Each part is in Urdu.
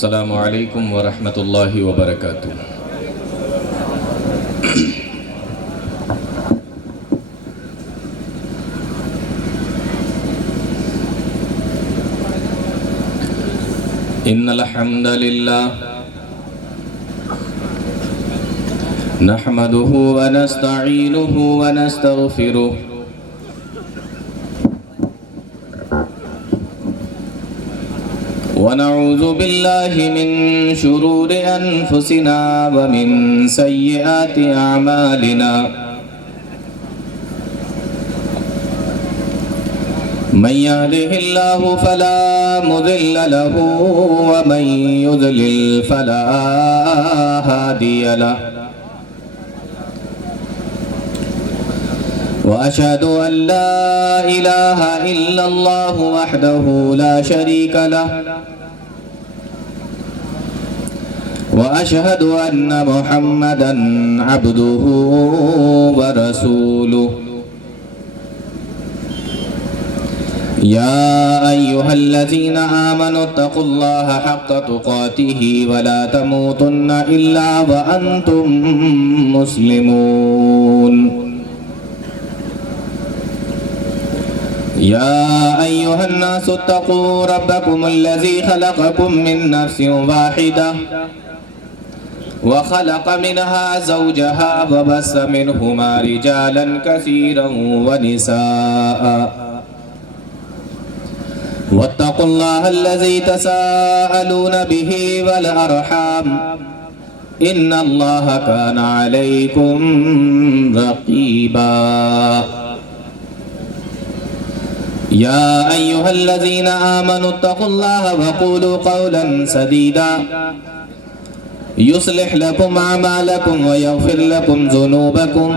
السلام علیکم ورحمۃ اللہ وبرکاتہ۔ ان الحمد للہ نحمده ونستعینه ونستغفره ونعوذ باللہ من شرور انفسنا ومن سیئات اعمالنا من يهده الله فلا مضل له ومن يضلل فلا هادي له وأشهد أن لا إله إلا الله وحده لا شريك له وأشهد أن محمدًا عبده ورسوله يا أيها الذين آمنوا اتقوا الله حق تقاته ولا تموتن إلا وأنتم مسلمون يا أيها الناس اتقوا ربكم الذي خلقكم من نفس واحدة وخلق منها زوجها وبث منهما رجالا كثيرا ونساء واتقوا الله الذي تساءلون به والأرحام إن الله كان عليكم رقيبا يا أيها الذين آمنوا اتقوا الله وقولوا قولا سديدا يصلح لكم أعمالكم ويغفر لكم ذنوبكم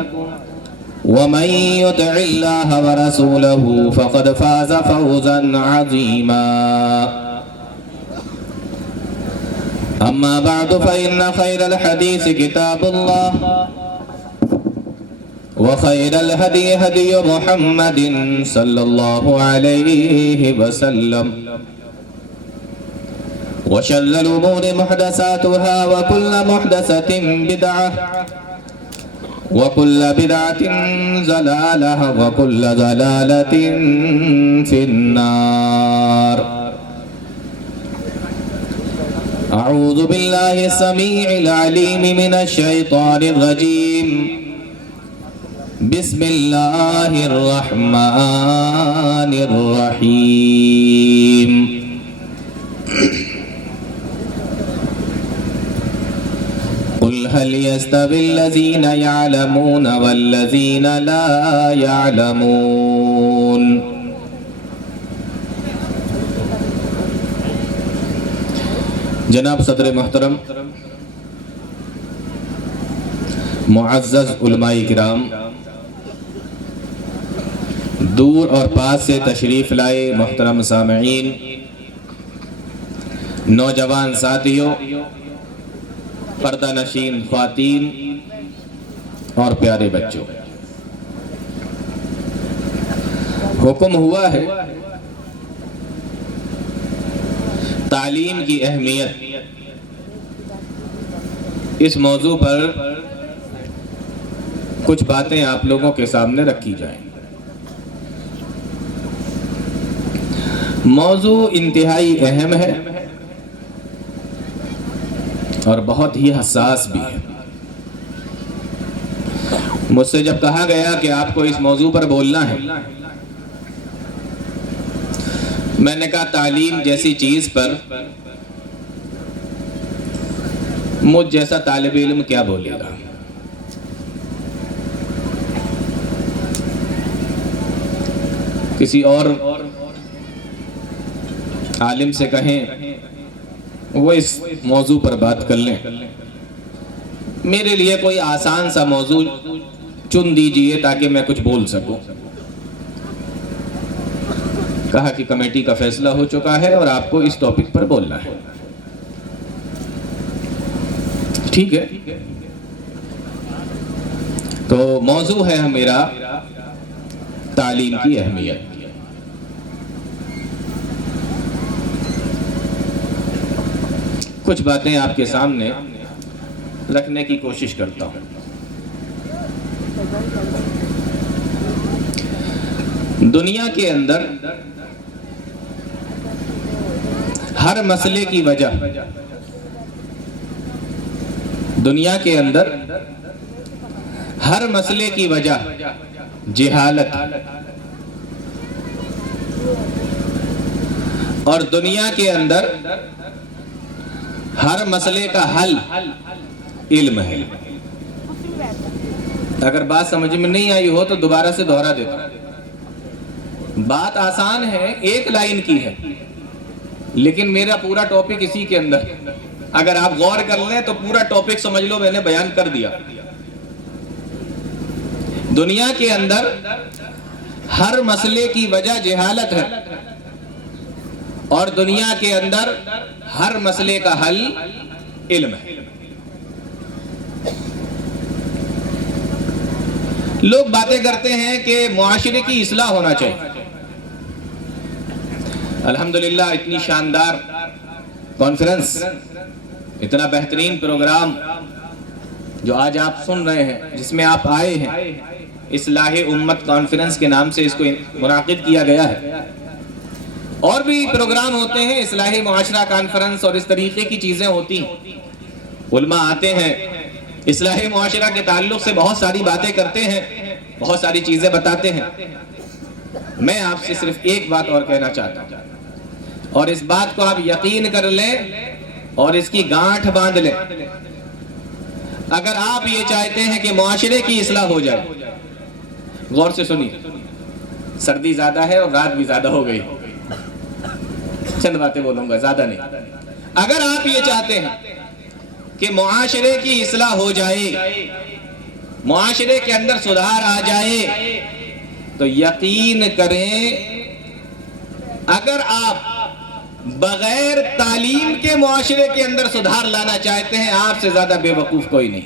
ومن يطع الله ورسوله فقد فاز فوزا عظيما أما بعد فإن خير الحديث كتاب الله وخير الهدي هدي محمد صلى الله عليه وسلم وشر الأمور محدثاتها وكل محدثة بدعة وكل بدعة ضلالة وكل ضلالة في النار أعوذ بالله السميع العليم من الشيطان الرجيم بسم الله الرحمن الرحيم قل هل يستوي الذين يعلمون والذين لا يعلمون جناب صدر محترم، معزز علماء کرام، دور اور پاس سے تشریف لائے محترم سامعین، نوجوان ساتھیوں، پردہ نشین خواتین اور پیارے بچوں، حکم ہوا ہے تعلیم کی اہمیت، اس موضوع پر کچھ باتیں آپ لوگوں کے سامنے رکھی جائیں۔ موضوع انتہائی اہم ہے اور بہت ہی حساس بھی ہے۔ مجھ سے جب کہا گیا کہ آپ کو اس موضوع پر بولنا ہے، میں نے کہا تعلیم جیسی چیز پر مجھ جیسا طالب علم کیا بولے گا؟ کسی اور عالم سے کہیں وہ اس موضوع پر بات کر لیں، میرے لیے کوئی آسان سا موضوع چن دیجئے تاکہ میں کچھ بول سکوں۔ کہا کہ کمیٹی کا فیصلہ ہو چکا ہے اور آپ کو اس ٹاپک پر بولنا ہے۔ ٹھیک ہے، تو موضوع ہے میرا تعلیم کی اہمیت۔ کچھ باتیں آپ کے سامنے رکھنے کی کوشش کرتا ہوں۔ دنیا کے اندر ہر مسئلے کی وجہ، دنیا کے اندر ہر مسئلے کی وجہ جہالت، اور دنیا کے اندر ہر مسئلے کا حل علم ہے۔ اگر بات سمجھ میں نہیں آئی ہو تو دوبارہ سے دوہرا دیتا ہوں۔ بات آسان ہے، ایک لائن کی ہے، لیکن میرا پورا ٹاپک اسی کے اندر، اگر آپ غور کر لیں تو پورا ٹاپک سمجھ لو میں نے بیان کر دیا۔ دنیا کے اندر ہر مسئلے کی وجہ جہالت ہے، اور دنیا کے اندر ہر مسئلے کا حل علم ہے۔ لوگ باتیں کرتے ہیں کہ معاشرے کی اصلاح ہونا چاہیے۔ الحمدللہ اتنی شاندار کانفرنس، اتنا بہترین پروگرام جو آج آپ سن رہے ہیں، جس میں آپ آئے ہیں، اصلاح امت کانفرنس کے نام سے اس کو منعقد کیا گیا ہے۔ اور بھی پروگرام ہوتے ہیں، اصلاح معاشرہ کانفرنس اور اس طریقے کی چیزیں ہوتی ہیں۔ علماء آتے ہیں، اصلاح معاشرہ کے تعلق سے بہت ساری باتیں کرتے ہیں، بہت ساری چیزیں بتاتے ہیں۔ میں آپ سے صرف ایک بات اور کہنا چاہتا ہوں، اور اس بات کو آپ یقین کر لیں اور اس کی گانٹھ باندھ لیں۔ اگر آپ یہ چاہتے ہیں کہ معاشرے کی اصلاح ہو جائے، غور سے سنیے، سردی زیادہ ہے اور رات بھی زیادہ ہو گئی، چند باتیں بولوں گا، زیادہ نہیں۔ اگر آپ یہ چاہتے ہیں کہ معاشرے کی اصلاح ہو جائے، معاشرے کے اندر سدھار آ جائے، تو یقین کریں اگر آپ بغیر تعلیم کے معاشرے کے اندر سدھار لانا چاہتے ہیں، آپ سے زیادہ بے وقوف کوئی نہیں۔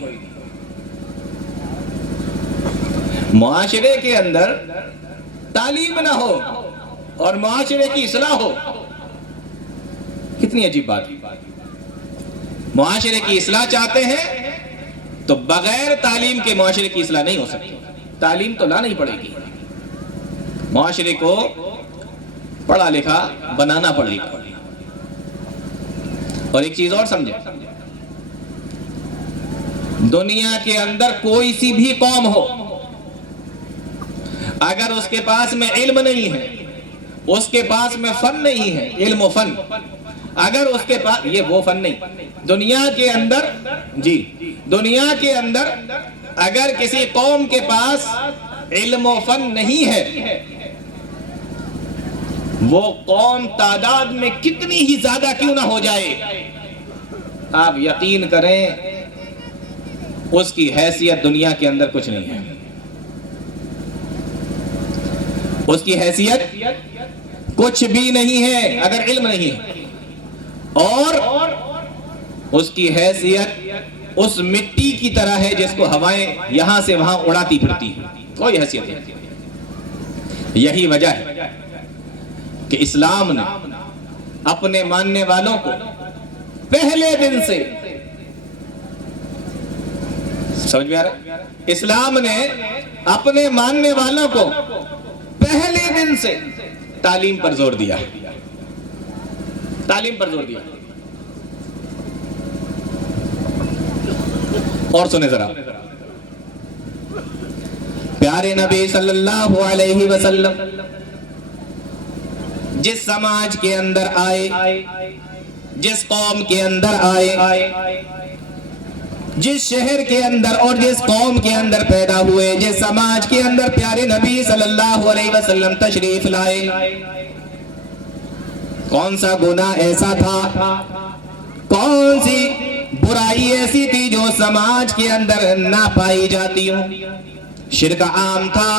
معاشرے کے اندر تعلیم نہ ہو اور معاشرے کی اصلاح ہو، کتنی عجیب بات۔ معاشرے کی اصلاح چاہتے ہیں تو بغیر تعلیم کے معاشرے کی اصلاح نہیں ہو سکتی، تعلیم تو لانی پڑے گی، معاشرے کو پڑھا لکھا بنانا پڑے گا۔ اور ایک چیز اور سمجھے، دنیا کے اندر کوئی سی بھی قوم ہو، اگر اس کے پاس میں علم نہیں ہے، اس کے پاس میں فن نہیں ہے، علم و فن، اگر اس کے پاس، یہ وہ فن نہیں، دنیا کے اندر، جی دنیا کے اندر اگر کسی قوم کے پاس علم و فن نہیں ہے، وہ قوم تعداد میں کتنی ہی زیادہ کیوں نہ ہو جائے، آپ یقین کریں اس کی حیثیت دنیا کے اندر کچھ نہیں ہے۔ اس کی حیثیت کچھ بھی نہیں ہے اگر علم نہیں ہے، اور اس کی حیثیت اس مٹی کی طرح ہے جس کو ہوائیں یہاں سے وہاں اڑاتی پھرتی ہیں، کوئی حیثیت نہیں۔ یہی وجہ ہے کہ اسلام نے اپنے ماننے والوں کو پہلے دن سے، سمجھ میں آ رہا، اسلام نے اپنے ماننے والوں کو پہلے دن سے تعلیم پر زور دیا، تعلیم پر زور دیا۔ اور سنیں ذرا، پیارے نبی صلی اللہ علیہ وسلم جس سماج کے اندر آئے، جس قوم کے اندر آئے، جس شہر کے اندر اور جس قوم کے اندر پیدا ہوئے، جس سماج کے اندر پیارے نبی صلی اللہ علیہ وسلم تشریف لائے، کون سا گناہ ایسا تھا، کون سی برائی ایسی تھی جو سماج کے اندر نہ پائی جاتی ہوں؟ شرک عام تھا،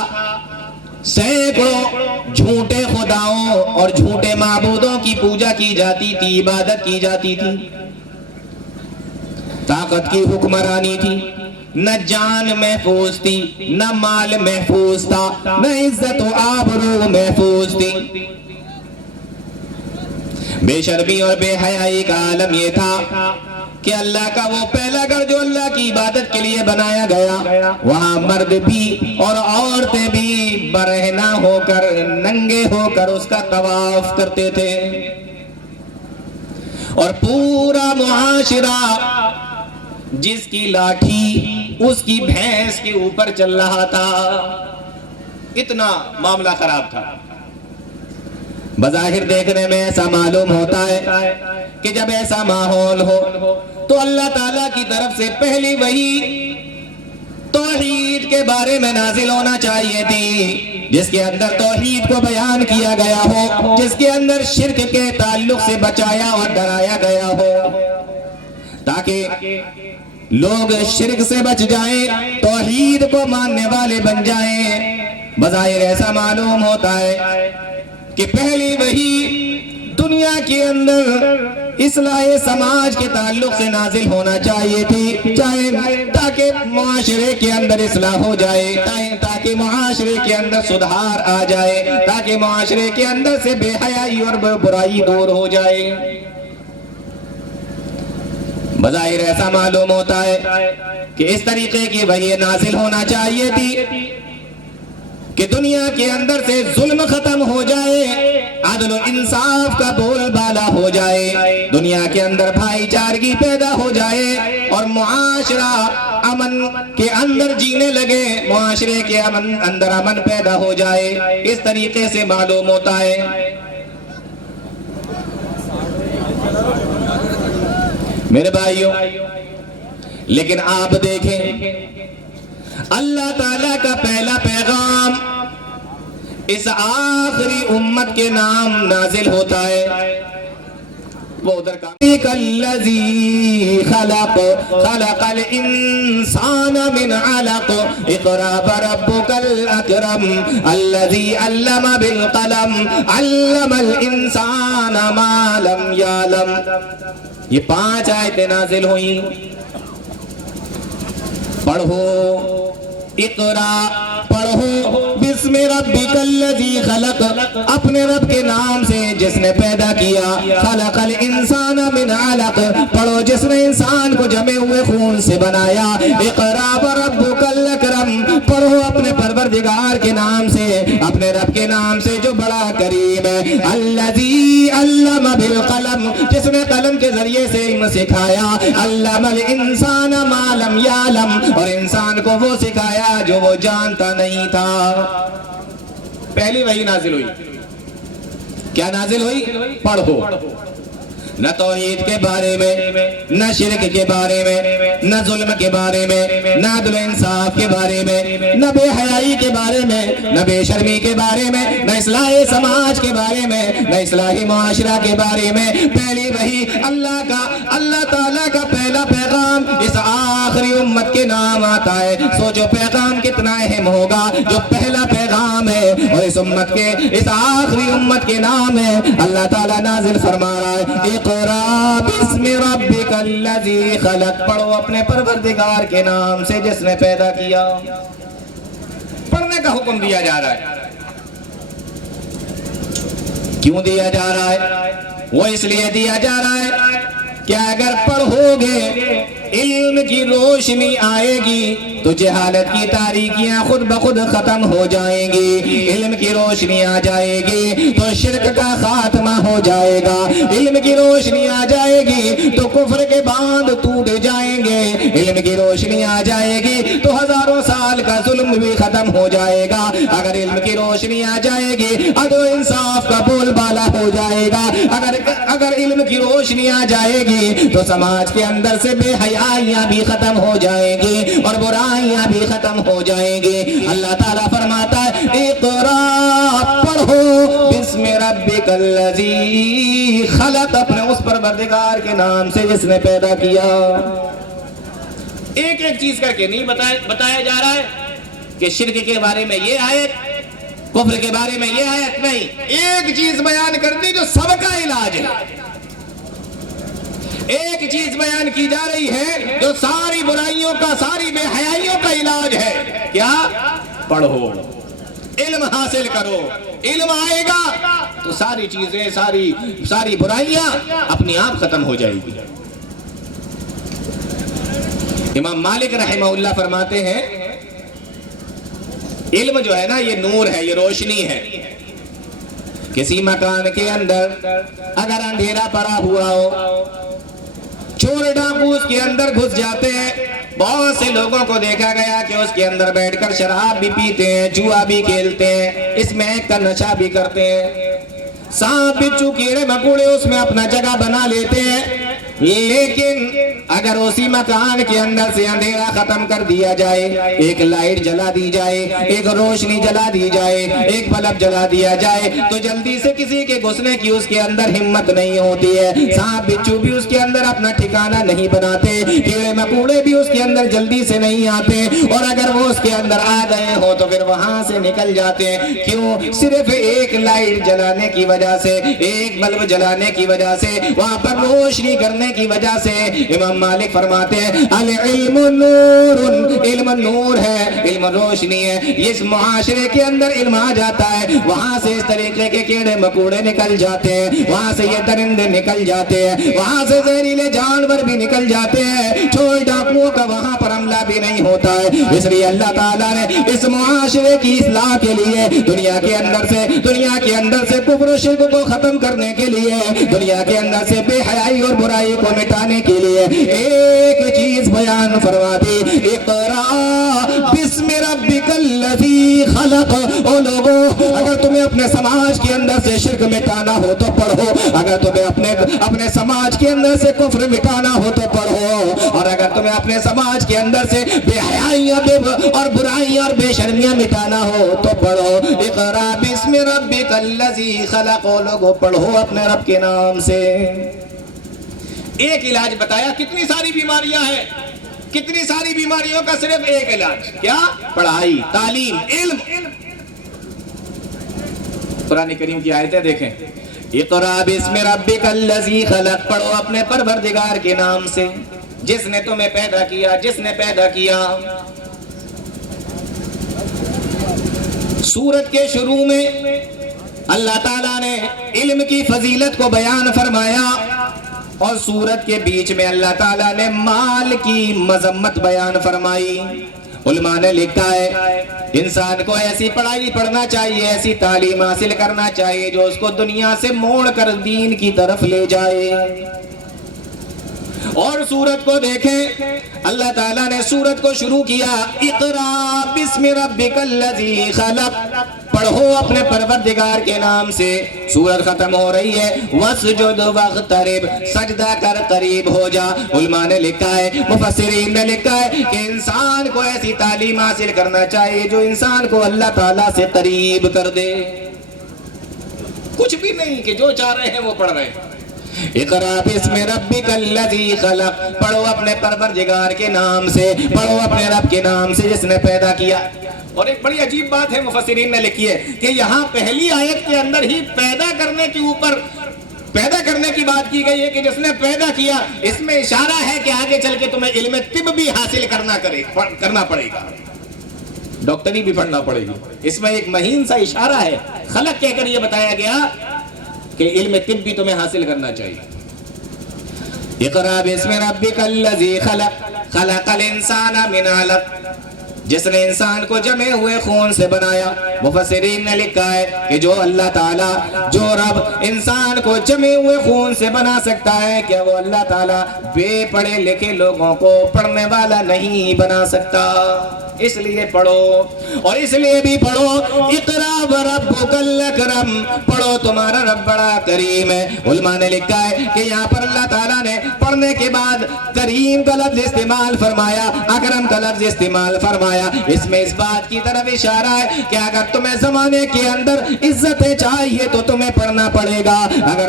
سینکڑوں جھوٹے خداؤں اور جھوٹے معبودوں کی پوجا کی جاتی تھی، عبادت کی جاتی تھی، طاقت کی حکمرانی تھی، نہ جان محفوظ تھی، نہ مال محفوظ تھا، نہ عزت و آبرو محفوظ تھی۔ بے شرمی اور بے حیائی کا عالم یہ تھا کہ اللہ کا وہ پہلا گھر جو اللہ کی عبادت کے لیے بنایا گیا، وہاں مرد بھی اور عورتیں بھی برہنہ ہو کر، ننگے ہو کر اس کا طواف کرتے تھے، اور پورا معاشرہ جس کی لاٹھی اس کی بھینس کے اوپر چل رہا تھا، اتنا معاملہ خراب تھا۔ بظاہر دیکھنے میں ایسا معلوم ہوتا ہے کہ جب ایسا ماحول ہو تو اللہ تعالیٰ کی طرف سے پہلی وحی توحید کے بارے میں نازل ہونا چاہیے تھی، جس کے اندر توحید کو بیان کیا گیا ہو، جس کے اندر شرک کے تعلق سے بچایا اور ڈرایا گیا ہو، تاکہ لوگ شرک سے بچ جائیں، توحید کو ماننے والے بن جائیں۔ بظاہر ایسا معلوم ہوتا ہے کہ پہلی وحی دنیا کے اندر اصلاح سماج کے تعلق سے نازل ہونا چاہیے تھی، تاکہ معاشرے کے اندر اصلاح ہو جائے، تاکہ معاشرے کے اندر سدھار آ جائے، تاکہ معاشرے کے اندر سے بے حیائی اور برائی دور ہو جائے۔ بظاہر ایسا معلوم ہوتا ہے کہ اس طریقے کی وحی نازل ہونا چاہیے تھی کہ دنیا کے اندر سے ظلم ختم ہو جائے، عدل و انصاف کا بول بالا ہو جائے، دنیا کے اندر بھائی چارگی پیدا ہو جائے، اور معاشرہ امن کے اندر جینے لگے، معاشرے کے اندر امن پیدا ہو جائے۔ اس طریقے سے معلوم ہوتا ہے۔ میرے بھائیوں، لیکن آپ دیکھیں اللہ تعالیٰ کا پہلا پیغام اس آخری امت کے نام نازل ہوتا ہے، وہ ادھر کا الذی خلق الانسان من علق اقرأ وربک الاکرم الذی علم بالقلم علم الانسان ما لم یعلم۔ یہ 5 آیتیں نازل ہوئیں۔ پڑھو، اقرا پڑھو، بسم ربک الذی خلق، اپنے رب کے نام سے جس نے پیدا کیا، خلق الانسان من علق، پڑھو جس نے انسان کو جمے ہوئے خون سے بنایا، اقرا وربک الاکرم، پڑھو اپنے پروردگار کے نام سے، اپنے رب کے نام سے جو بڑا کریم ہے، الذی علم بالقلم، جس نے قلم کے ذریعے سے علم سکھایا، علم الانسان ما لم یعلم، اور انسان کو وہ سکھایا جو وہ جانتا نہیں تھا۔ پہلی وحی نازل ہوئی، کیا نازل ہوئی؟ پڑھو، نہ توحید کے بارے میں، نہ شرک کے بارے میں، نہ ظلم کے بارے میں، نہ عدل و انصاف کے بارے میں، نہ بے حیائی کے بارے میں، نہ بے شرمی کے بارے میں، نہ اصلاح سماج کے بارے میں، نہ اصلاح معاشرہ کے بارے میں۔ پہلی وحی اللہ تعالیٰ کا پہلا پیغام اس آخری امت کے نام آتا ہے۔ سوچو پیغام کتنا اہم ہوگا جو پہلا پیغام ہے، اور اس امت کے، اس آخری امت کے نام ہے۔ اللہ تعالیٰ نازل فرما رہا ہے، اقرا بسم ربک الذی خلق، پڑھو اپنے پروردگار کے نام سے جس نے پیدا کیا۔ پڑھنے کا حکم دیا جا رہا ہے۔ کیوں دیا جا رہا ہے؟ وہ اس لیے دیا جا رہا ہے کہ اگر پڑھو گے، علم کی روشنی آئے گی تو جہالت کی تاریکیاں خود بخود ختم ہو جائیں گی، علم کی روشنی آ جائے گی تو شرک کا خاتمہ ہو جائے گا، علم کی روشنی آ جائے گی تو کفر کے باندھ ٹوٹ جائیں گے، علم کی روشنی آ جائے گی تو ہزاروں سال کا ظلم بھی ختم ہو جائے گا، اگر علم کی روشنی آ جائے گی عدل و انصاف کا بول بالا ہو جائے گا، اگر علم کی روشنی آ جائے گی تو سماج کے اندر سے بے حیائیاں بھی ختم ہو جائیں گی اور برائیاں بھی ختم ہو جائیں گی۔ اللہ تعالیٰ فرماتا ہے، اقرا پڑھو بسم ربک الذی خلق، اپنے اس پروردگار کے نام سے جس نے پیدا کیا۔ ایک ایک چیز کر کے نہیں بتایا جا رہا ہے کہ شرک کے بارے میں یہ آیت، کفر کے بارے میں یہ آیت، نہیں، ایک چیز بیان کر دی جو سب کا علاج ہے، ایک چیز بیان کی جا رہی ہے جو ساری برائیوں کا، ساری بے حیائیوں کا علاج ہے۔ کیا؟ پڑھو، علم حاصل کرو. علم آئے گا تو ساری چیزیں ساری برائیاں اپنی آپ ختم ہو جائے گی. امام مالک رحمہ اللہ فرماتے ہیں علم جو ہے نا یہ نور ہے, یہ روشنی ہے. کسی مکان کے اندر اگر اندھیرا پڑا ہوا ہو, چور ڈاکو اس کے اندر گھس جاتے ہیں. بہت سے لوگوں کو دیکھا گیا کہ اس کے اندر بیٹھ کر شراب بھی پیتے ہیں, جوا بھی کھیلتے ہیں, اس میں ایک کا نشہ بھی کرتے ہیں. سانپ بچھو کیڑے مکوڑے اس میں اپنا جگہ بنا لیتے ہیں. لیکن اگر اسی مکان کے اندر سے اندھیرا ختم کر دیا جائے, ایک لائٹ جلا دی جائے, ایک روشنی جلا دی جائے, ایک بلب جلا دیا جائے, تو جلدی سے کسی کے گھسنے کی اس کے اندر ہمت نہیں ہوتی ہے. سانپ بچھو بھی اس کے اندر اپنا ٹھکانہ نہیں بناتے, کیڑے مکوڑے بھی اس کے اندر جلدی سے نہیں آتے, اور اگر وہ اس کے اندر آ گئے ہو تو پھر وہاں سے نکل جاتے ہیں. کیوں؟ صرف ایک لائٹ جلانے کی وجہ سے, ایک بلب جلانے کی وجہ سے, وہاں پر روشنی کرنے کی وجہ سے. امام مالک فرماتے ہیں العلم نور, علم نور ہے, علم روشنی ہے. اس معاشرے کے اندر علم آ جاتا ہے, وہاں سے اس طریقے کے کیڑے مکوڑے نکل جاتے ہیں, وہاں سے یہ درندے نکل جاتے ہیں, وہاں سے زہریلے جانور بھی نکل جاتے ہیں, چور ڈاکوؤں کا وہاں پر حملہ بھی نہیں ہوتا ہے. اس لیے اللہ تعالیٰ نے اس معاشرے کی اصلاح کے لیے دنیا کے اندر سے کفر و شرک کو ختم کرنے کے لیے, دنیا کے اندر سے بے حیائی اور برائی کو مٹانے کے لیے ایک چیز بیان فرما دی, اقرا بسم ربک الذی خلق. او لوگو, اگر تمہیں اپنے سماج کے اندر سے شرک مٹانا ہو تو پڑھو, اگر تمہیں اپنے سماج کے اندر سے کفر مٹانا ہو تو پڑھو, اور اگر تمہیں اپنے سماج کے اندر سے بے حیائیاں اور برائیاں اور بے شرمیاں مٹانا ہو تو پڑھو. اقرا بسم ربک الذی خلق. او لوگو, پڑھو اپنے رب کے نام سے. ایک علاج بتایا, کتنی ساری بیماریاں ہیں, کتنی ساری بیماریوں کا صرف ایک علاج, کیا؟ پڑھائی, تعلیم, علم. قرآن کریم کی آیتیں دیکھیں, اقرا بسم ربک الذی خلق. پڑھو اپنے پروردگار کے نام سے, جس نے تمہیں پیدا کیا, جس نے پیدا کیا. سورت کے شروع میں اللہ تعالیٰ نے علم کی فضیلت کو بیان فرمایا, اور سورت کے بیچ میں اللہ تعالیٰ نے مال کی مذمت بیان فرمائی. علماء نے لکھا ہے انسان کو ایسی پڑھائی پڑھنا چاہیے, ایسی تعلیم حاصل کرنا چاہیے جو اس کو دنیا سے موڑ کر دین کی طرف لے جائے. اور سورت کو دیکھیں, اللہ تعالیٰ نے سورت کو شروع کیا اقرا بسم ربک الذی خلق. پڑھو اپنے پروردگار کے نام سے. سورت ختم ہو رہی ہے واسجد واقترب, سجدہ کر قریب ہو جا. علماء نے لکھا ہے, مفسرین نے لکھا ہے کہ انسان کو ایسی تعلیم حاصل کرنا چاہیے جو انسان کو اللہ تعالیٰ سے قریب کر دے. کچھ بھی نہیں کہ جو چاہ رہے ہیں وہ پڑھ رہے ہیں. اقرا بسم ربک الذی خلق. پڑھو اپنے پروردگار کے نام سے, پڑھو اپنے رب کے نام سے جس نے پیدا کیا. اور ایک بڑی عجیب بات ہے مفسرین نے لکھی ہے کہ یہاں پہلی آیت کے اندر ہی پیدا کرنے کے اوپر پیدا کرنے کی بات کی گئی ہے کہ جس نے پیدا کیا. اس میں اشارہ ہے کہ آگے چل کے تمہیں علم طب بھی حاصل کرنا پڑے گا, ڈاکٹری بھی پڑھنا پڑے گی. اس میں ایک مہین سا اشارہ ہے. خلق کہہ کر یہ بتایا گیا کہ علم طب بھی تمہیں حاصل کرنا چاہیے. اقرا بسم ربک الذی خلق, خلق الانسان من علق. جس نے انسان کو جمے ہوئے خون سے بنایا. مفسرین نے لکھا ہے کہ جو اللہ تعالیٰ, جو رب انسان کو جمے ہوئے خون سے بنا سکتا ہے, کیا وہ اللہ تعالیٰ بے پڑھے لکھے لوگوں کو پڑھنے والا نہیں بنا سکتا؟ اس لیے پڑھو, اور اس لیے بھی پڑھو اقرا وربک الاکرم. پڑھو, تمہارا رب بڑا کریم ہے. علماء نے لکھا ہے کہ یہاں پر اللہ تعالیٰ نے پڑھنے کے بعد کریم کا لفظ استعمال فرمایا, اکرم کا لفظ استعمال فرمایا. اس میں اس بات کی طرف اشارہ ہے کہ اگر تمہیں زمانے کے اندر عزتیں چاہیے تو تمہیں پڑھنا پڑے گا. اگر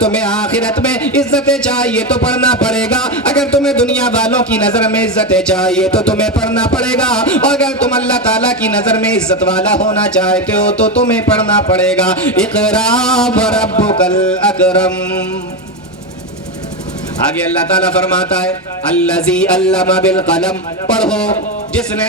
تمہیں آخرت میں عزتیں چاہیے تو پڑھنا پڑے گا. اگر تمہیں دنیا والوں کی نظر میں عزتیں چاہیے تو تمہیں پڑھنا پڑے گا. اور اگر تم اللہ تعالیٰ کی نظر میں عزت والا ہونا چاہتے ہو تو تمہیں پڑھنا پڑے گا. اقرا وربک الاکرم. آگے اللہ تعالیٰ فرماتا ہے الذی علم بالقلم. پڑھو, جس نے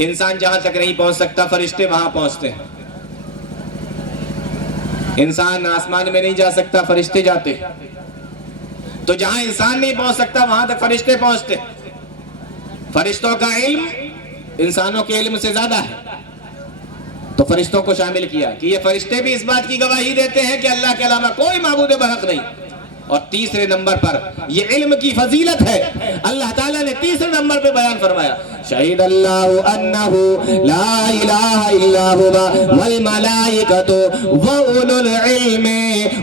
انسان جہاں تک نہیں پہنچ سکتا فرشتے وہاں پہنچتے ہیں. انسان آسمان میں نہیں جا سکتا فرشتے جاتے. تو جہاں انسان نہیں پہنچ سکتا وہاں تک فرشتے پہنچتے. فرشتوں کا علم انسانوں کے علم سے زیادہ ہے. تو فرشتوں کو شامل کیا کہ یہ فرشتے بھی اس بات کی گواہی دیتے ہیں کہ اللہ کے علاوہ کوئی معبود برحق نہیں. اور تیسرے نمبر پر یہ علم کی فضیلت ہے. اللہ تعالیٰ نے تیسرے نمبر پہ بیان فرمایا شہید اللہ انہ لا الہ الا ہوا والملائکۃ واولو العلم.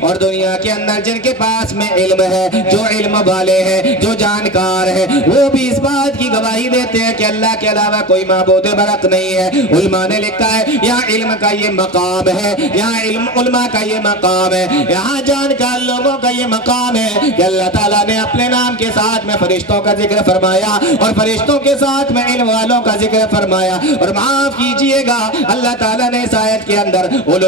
اور دنیا کے اندر جن کے پاس میں علم ہے, جو علم والے ہیں, جو جانکار ہے, وہ بھی اس بات کی گواہی دیتے ہیں کہ اللہ کے علاوہ کوئی معبود برحق نہیں ہے. علماء نے لکھا ہے یہاں علم کا یہ مقام ہے, یہاں علماء کا یہ مقام ہے, یہاں جانکار لوگوں کا یہ مقام ہے کہ اللہ تعالیٰ نے اپنے نام کے ساتھ میں فرشتوں کا ذکر فرمایا اور فرشتوں کے ساتھ میں علم والوں کا ذکر فرمایا. اور معاف کیجئے گا اللہ تعالیٰ نے اس آیت کے اندر اولو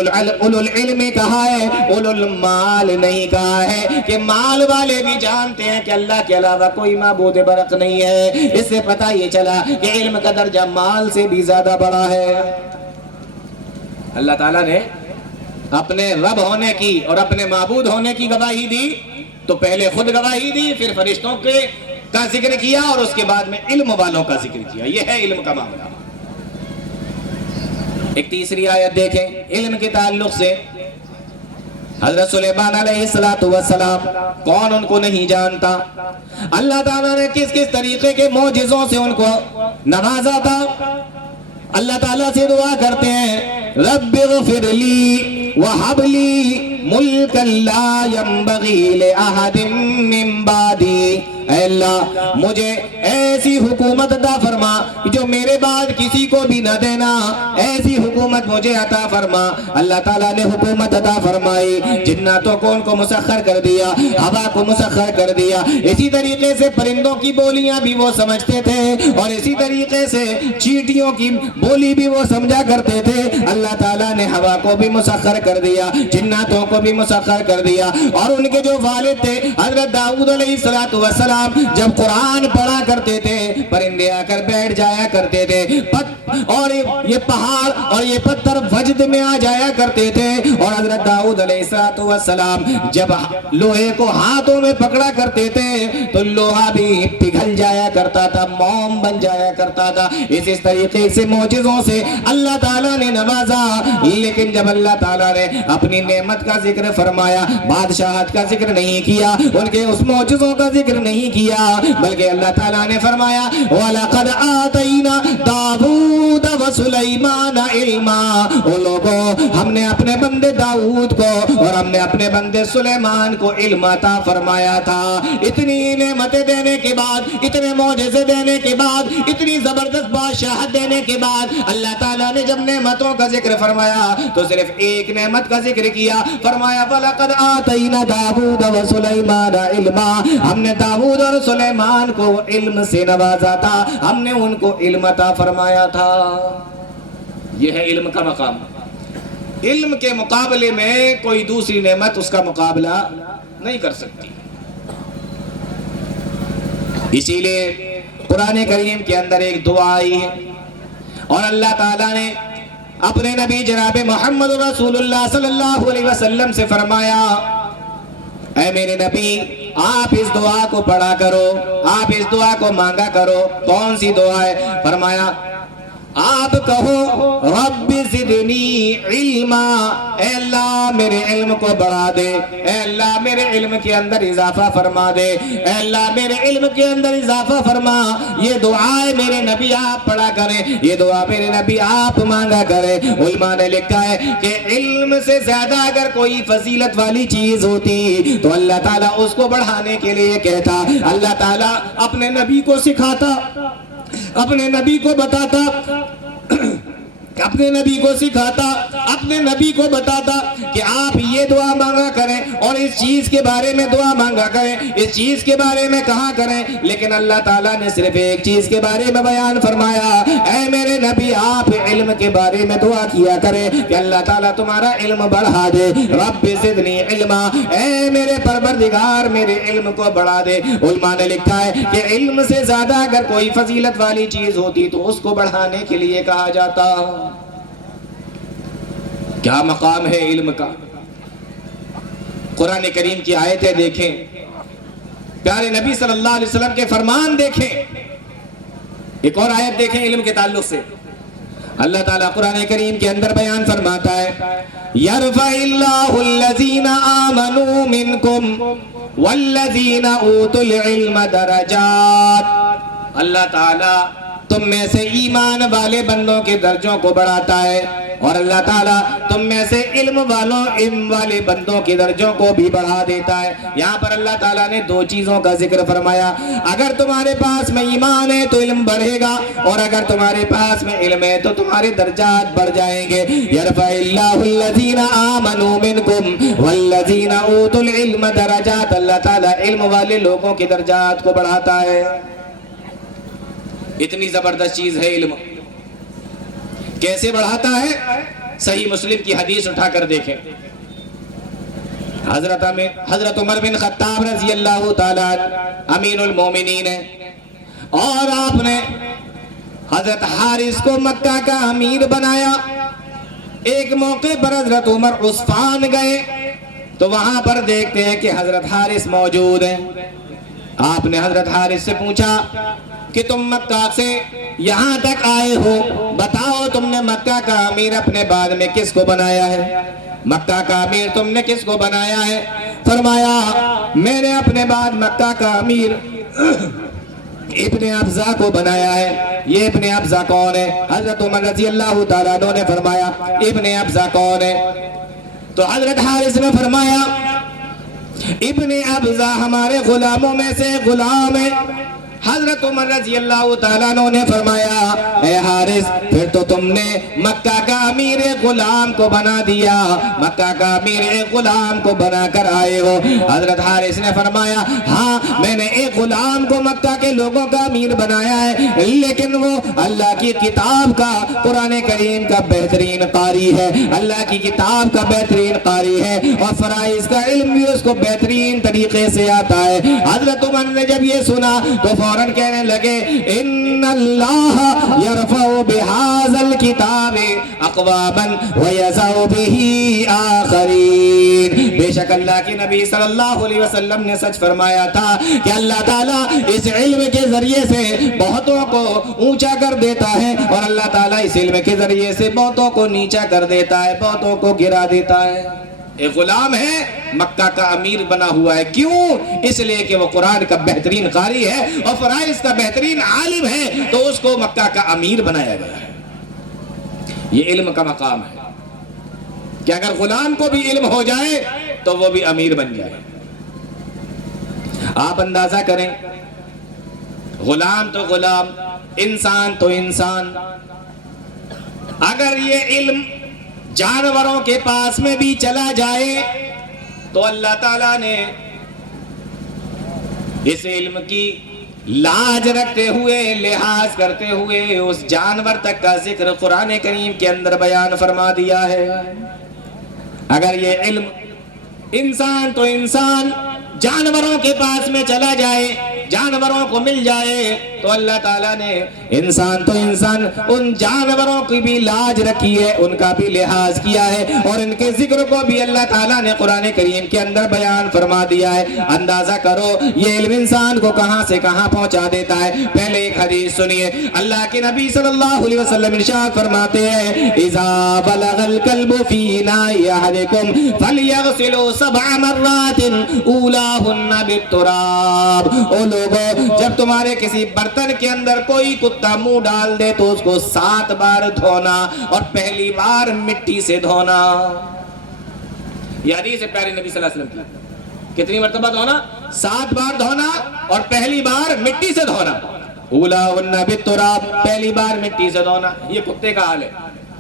العلم کہا ہے, اولو المال نہیں کہا ہے کہ مال والے بھی جانتے ہیں کہ اللہ کے علاوہ کوئی معبود برحق نہیں ہے. اس سے پتہ یہ چلا کہ علم کا درجہ مال سے بھی زیادہ بڑا ہے. اللہ تعالیٰ نے اپنے رب ہونے کی اور اپنے معبود ہونے کی گواہی دی تو پہلے خود گواہی دی, پھر فرشتوں کا ذکر کیا اور اس کے بعد میں علم والوں کا ذکر کیا. یہ ہے علم کا معاملہ. ایک تیسری آیت دیکھیں علم کے تعلق سے. حضرت سلیمان علیہ السلام کون ان کو نہیں جانتا. اللہ تعالیٰ نے کس کس طریقے کے معجزوں سے ان کو نوازا تھا. اللہ تعالیٰ سے دعا کرتے ہیں رب اغفر لی وہب لی ملکا لا ينبغی لأحد من بعدی. اے اللہ مجھے ایسی حکومت عطا فرما جو میرے بعد کسی کو بھی نہ دینا, ایسی حکومت مجھے عطا فرما. اللہ تعالیٰ نے حکومت عطا فرمائی, جناتوں کو ان کو مسخر کر دیا, ہوا کو مسخر کر دیا. اسی طریقے سے پرندوں کی بولیاں بھی وہ سمجھتے تھے اور اسی طریقے سے چیٹیوں کی بولی بھی وہ سمجھا کرتے تھے. اللہ تعالیٰ نے ہوا کو بھی مسخر کر دیا, جناتوں کو بھی مسخر کر دیا. اور ان کے جو والد تھے حضرت داؤد علیہ السلام جب قرآن پڑھا کرتے تھے پرندے آ کر بیٹھ جایا کرتے تھے, اور یہ پہاڑ اور یہ پتھر وجد میں آ جایا کرتے تھے. اور حضرت داؤد علیہ السلام جب لوہے کو ہاتھوں میں پکڑا کرتے تھے تو لوہا بھی پگھل جایا کرتا تھا, موم بن جایا کرتا تھا. اس طریقے سے معجزوں سے اللہ تعالیٰ نے نوازا. لیکن جب اللہ تعالیٰ نے اپنی نعمت کا ذکر فرمایا, بادشاہت کا ذکر نہیں کیا, ان کے اس معجزوں کا ذکر نہیں کیا, بلکہ اللہ تعالیٰ نے فرمایا وَلَقَدْ آتَيْنَا دَاوُودَ وَسُلَيْمَانَ عِلْمًا. ان لوگوں ہم نے اپنے بندے داؤد کو اور ہم نے اپنے بندے سلیمان کو علم عطا فرمایا تھا. اتنی نعمتیں دینے کے بعد, اتنے معجزے دینے کے بعد, اتنی زبردست بادشاہت دینے کے بعد اللہ تعالیٰ نے جب نعمتوں کا ذکر فرمایا تو صرف ایک نعمت کا ذکر کیا. فرمایا وَلَقَدْ آتَيْنَا دَاوُودَ وَسُلَيْمَانَ عِلْمًا. ہم نے داؤد اور سلیمان کو علم سے نوازا تھا, ہم نے ان کو علم عطا فرمایا تھا. یہ ہے علم کا مقام. علم کے مقابلے میں کوئی دوسری نعمت اس کا مقابلہ نہیں کر سکتی. اسی لیے قرآن کریم کے اندر ایک دعا آئی ہے اور اللہ تعالیٰ نے اپنے نبی جناب محمد رسول اللہ صلی اللہ علیہ وسلم سے فرمایا اے میرے نبی آپ اس دعا کو پڑھا کرو, آپ اس دعا کو مانگا کرو. کون سی دعا ہے؟ فرمایا آپ کہو رب زدنی علما, اے اللہ میرے علم کو بڑھا دے, اے اللہ میرے علم کے اندر اضافہ فرما دے, اے اللہ میرے علم کے اندر اضافہ فرما. یہ دعا ہے میرے نبی آپ پڑھا کریں, یہ دعا میرے نبی آپ مانگا کریں. علماء نے لکھا ہے کہ علم سے زیادہ اگر کوئی فضیلت والی چیز ہوتی تو اللہ تعالیٰ اس کو بڑھانے کے لیے کہتا. اللہ تعالیٰ اپنے نبی کو سکھاتا, اپنے نبی کو بتاتا اپنے نبی کو سکھاتا، اپنے نبی کو بتاتا کہ آپ یہ دعا مانگا کریں اور اس چیز کے بارے میں دعا مانگا کریں، اس چیز کے بارے میں کہا کریں. لیکن اللہ تعالیٰ نے صرف ایک چیز کے بارے میں بیان فرمایا، اے میرے نبی آپ علم کے بارے میں دعا کیا کریں کہ اللہ تعالیٰ تمہارا علم بڑھا دے. رب زدنی علما، اے میرے پروردگار میرے علم کو بڑھا دے. علماء نے لکھا ہے کہ علم سے زیادہ اگر کوئی فضیلت والی چیز ہوتی تو اس کو بڑھانے کے لیے کہا جاتا. کیا مقام ہے علم کا. قرآن کریم کی آیتیں دیکھیں، پیارے نبی صلی اللہ علیہ وسلم کے فرمان دیکھیں. ایک اور آیت دیکھیں علم کے تعلق سے. اللہ تعالیٰ قرآن کریم کے اندر بیان فرماتا ہے، یرفع اللہ الذین آمنوا منکم والذین اوتوا العلم درجات. اللہ تعالیٰ تم میں سے ایمان والے بندوں کے درجوں کو بڑھاتا ہے اور اللہ تعالیٰ تم میں سے علم والے بندوں کے درجوں کو بھی بڑھا دیتا ہے. یہاں پر اللہ تعالیٰ نے دو چیزوں کا ذکر فرمایا. اگر تمہارے پاس میں ایمان ہے تو علم بڑھے گا، اور اگر تمہارے پاس میں علم ہے تو تمہارے درجات بڑھ جائیں گے. یرفع اللہ الذین آمنوا منکم والذین اوتوا العلم درجات. اللہ تعالیٰ علم والے لوگوں کے درجات کو بڑھاتا ہے. اتنی زبردست چیز ہے علم. کیسے بڑھاتا ہے؟ صحیح مسلم کی حدیث اٹھا کر دیکھیں. حضرت عمر بن خطاب رضی اللہ تعالیٰ امین المومنین ہے، اور آپ نے حضرت حارث کو مکہ کا امیر بنایا. ایک موقع پر حضرت عمر عثفان گئے تو وہاں پر دیکھتے ہیں کہ حضرت حارث موجود ہیں. آپ نے حضرت حارث سے پوچھا کہ تم مکہ سے یہاں تک آئے ہو، بتاؤ تم نے مکہ کا امیر اپنے بعد میں کس کو بنایا ہے؟ مکہ کا امیر تم نے کس کو بنایا ہے؟ فرمایا میں نے اپنے بعد مکہ کا امیر ابن ابزا کو بنایا ہے. یہ ابن ابزا کون ہے؟ حضرت عمر رضی اللہ تعالیٰ عنہ نے فرمایا ابن ابزا کون ہے؟ تو حضرت حارث نے فرمایا ابن ابزا ہمارے غلاموں میں سے غلام ہے. حضرت عمر رضی اللہ تعالیٰ عنہ نے فرمایا اے حارث پھر تو تم نے مکہ کا امیر غلام کو بنا دیا، مکہ کا امیر غلام کو بنا کر آئے ہو. حضرت حارث نے فرمایا ہاں میں نے ایک غلام کو مکہ کے لوگوں کا امیر بنایا ہے، لیکن وہ اللہ کی کتاب کا، قرآن کریم کا بہترین قاری ہے، اللہ کی کتاب کا بہترین قاری ہے، اور فرائض کا علم بھی اس کو بہترین طریقے سے آتا ہے. حضرت عمر نے جب یہ سنا تو فوراً کہنے لگے ان اللہ یرفع بہذا الکتاب اقواما ویضع بہ آخرین. بے شک اللہ کے نبی صلی اللہ علیہ وسلم نے سچ فرمایا تھا کہ اللہ تعالیٰ اس علم کے ذریعے سے بہتوں کو اونچا کر دیتا ہے، اور اللہ تعالیٰ اس علم کے ذریعے سے بہتوں کو نیچا کر دیتا ہے، بہتوں کو گرا دیتا ہے. ایک غلام ہے مکہ کا امیر بنا ہوا ہے. کیوں؟ اس لیے کہ وہ قرآن کا بہترین قاری ہے اور فرائض کا بہترین عالم ہے، تو اس کو مکہ کا امیر بنایا گیا ہے. یہ علم کا مقام ہے کہ اگر غلام کو بھی علم ہو جائے تو وہ بھی امیر بن جائے. آپ اندازہ کریں، غلام تو غلام، انسان تو انسان. اگر یہ علم جانوروں کے پاس میں بھی چلا جائے تو اللہ تعالیٰ نے اس علم کی لاج رکھتے ہوئے، لحاظ کرتے ہوئے اس جانور تک کا ذکر قرآن کریم کے اندر بیان فرما دیا ہے. اگر یہ علم انسان تو انسان جانوروں کے پاس میں چلا جائے، جانوروں کو مل جائے، تو اللہ تعالیٰ نے انسان تو انسان ان جانوروں کی بھی لاج رکھی ہے، ان کا بھی لحاظ کیا ہے، اور ان کے ذکر کو بھی اللہ تعالیٰ نے قرآن کریم کے اندر بیان فرما دیا ہے. اندازہ کرو یہ علم انسان کو کہاں سے کہاں پہنچا دیتا ہے. پہلے ایک حدیث سنیے. اللہ کے نبی صلی اللہ علیہ وسلم ارشاد فرماتے ہیں اذا بلغ الكلب في ناء احدكم فليغسل 7 مرات اولاهن بالتراب. او لوگوں جب تمہارے کسی برتن کے اندر کوئی کتا منہ ڈال دے تو اس کو 7 بار دھونا، اور پہلی بار مٹی سے دھونا. یہ حدیث ہے پیارے نبی صلی اللہ علیہ وسلم کی. کتنی مرتبہ دھونا؟ 7 بار دھونا، اور پہلی بار مٹی سے دھونا. اولاہن بالتراب، پہلی بار مٹی سے دھونا. یہ کتے کا حال ہے.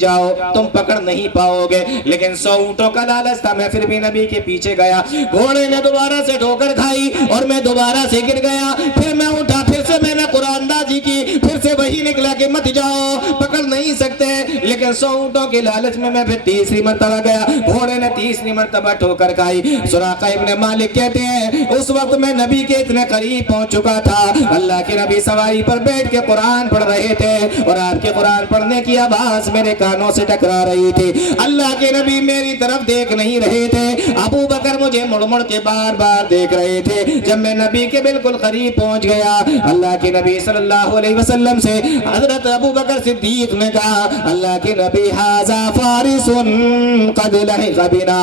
جاؤ تم پکڑ نہیں پاؤ گے، لیکن 100 اونٹوں کا لالچ تھا، میں پھر بھی نبی کے پیچھے گیا، گھوڑے نے دوبارہ سے ٹھوکر کھائی اور میں دوبارہ سے گر گیا، پھر میں اٹھا، پھر سے میں نے قرآن اندازی کی، پھر سے وہی نکلا کہ مت جاؤ پکڑ نہیں سکتے، لیکن 100 اونٹوں کے لالچ میں میں پھر تیسری مرتبہ گیا، گھوڑے نے تیسری مرتبہ ٹھوکر کھائی۔ سراقہ ابن مالک کہتے ہیں اس وقت میں نبی کے اتنے قریب پہنچ چکا تھا، اللہ کے نبی سواری پر بیٹھ کے قرآن پڑھ رہے تھے اور آپ کے قرآن پڑھنے کی آواز میرے کانوں سے ٹکرا رہی تھی، اللہ کے نبی میری طرف دیکھ نہیں رہے تھے، ابو بکر مجھے مڑ مڑ کے بار بار دیکھ رہے تھے۔ جب میں نبی کے بالکل قریب پہنچ گیا، اللہ کے نبی صلی اللہ علیہ وسلم سے حضرت ابو بکر صدیق نے کہا، اللہ کے نبی ھذا فارس قد لحق بنا،